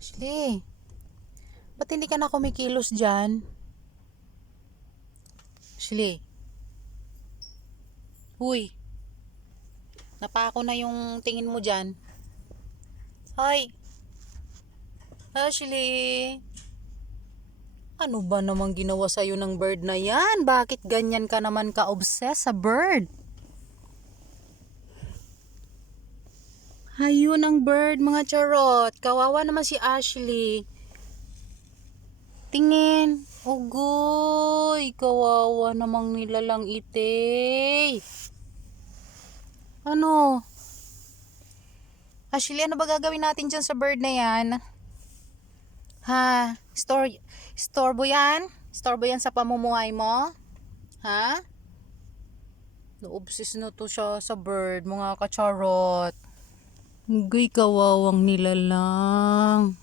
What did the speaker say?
Ashley, ba't hindi ka na kumikilos dyan? Ashley, huy, napako na yung tingin mo dyan. Hoy, Ashley, ano ba namang ginawa sa'yo ng bird na yan? Bakit ganyan ka naman ka-obsess sa bird? Ayun ang bird, mga charot. Kawawa naman si Ashley. Tingin. Ugoy, kawawa namang nilalang ite. Ano? Ashley, ano ba gagawin natin dyan sa bird na yan? Ha? Storbo yan? Storbo yan sa pamumuhay mo? Ha? Na-obsess na to siya sa bird, mga kacharot. Ugoy, kawawang nilalang.